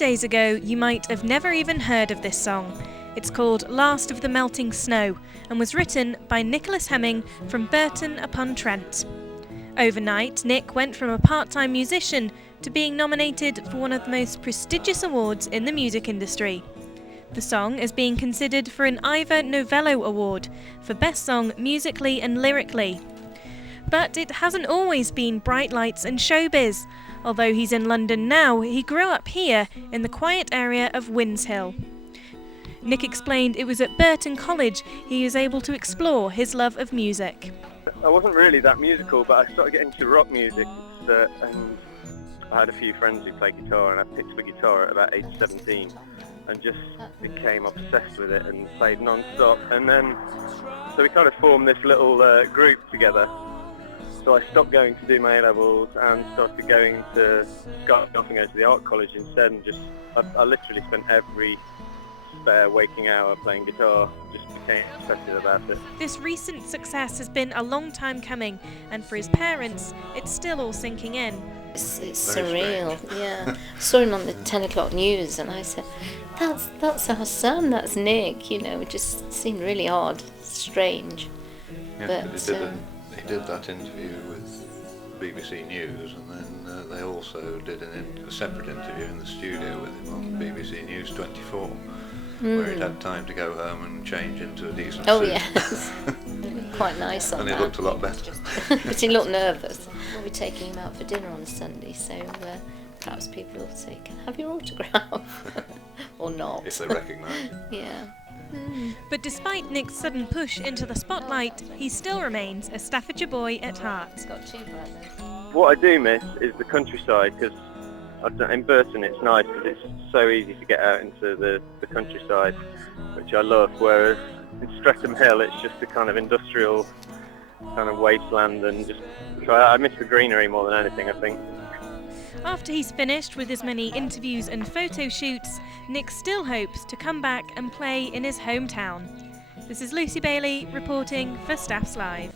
days ago, you might have never even heard of this song. It's called Last of the Melting Snow and was written by Nicholas Hemming from Burton-upon-Trent. Overnight, Nick went from a part-time musician to being nominated for one of the most prestigious awards in the music industry. The song is being considered for an Ivor Novello Award for Best Song Musically and Lyrically. But it hasn't always been bright lights and showbiz. Although he's in London now, he grew up here in the quiet area of Winshill. Nick explained it was at Burton College he was able to explore his love of music. I wasn't really that musical, but I started getting into rock music, and I had a few friends who played guitar, and I picked up a guitar at about age 17 and just became obsessed with it and played non-stop. And then, so we kind of formed this little group together. So I stopped going to do my A-levels and started going to go to the art college instead, and I literally spent every spare waking hour playing guitar, just became obsessive about it. This recent success has been a long time coming, and for his parents, it's still all sinking in. It's surreal, yeah. Saw him on the 10 o'clock news and I said, that's our son, that's Nick, it just seemed really odd, strange. Yeah, but he did that interview with BBC News, and then they also did a separate interview in the studio with him on BBC News 24, where he'd had time to go home and change into a decent suit. Oh yes, quite nice on and that. he looked a lot better. But he looked nervous. We'll be taking him out for dinner on Sunday, so perhaps people will say, "Can I have your autograph?" Or not. If they recognise him. Yeah. But despite Nick's sudden push into the spotlight, he still remains a Staffordshire boy at heart. It's got 2 right there. What I do miss is the countryside, because in Burton it's nice because it's so easy to get out into the countryside, which I love, whereas in Streatham Hill it's just a kind of industrial kind of wasteland, and I miss the greenery more than anything, I think. After he's finished with his many interviews and photo shoots, Nick still hopes to come back and play in his hometown. This is Lucy Bailey reporting for Staffs Live.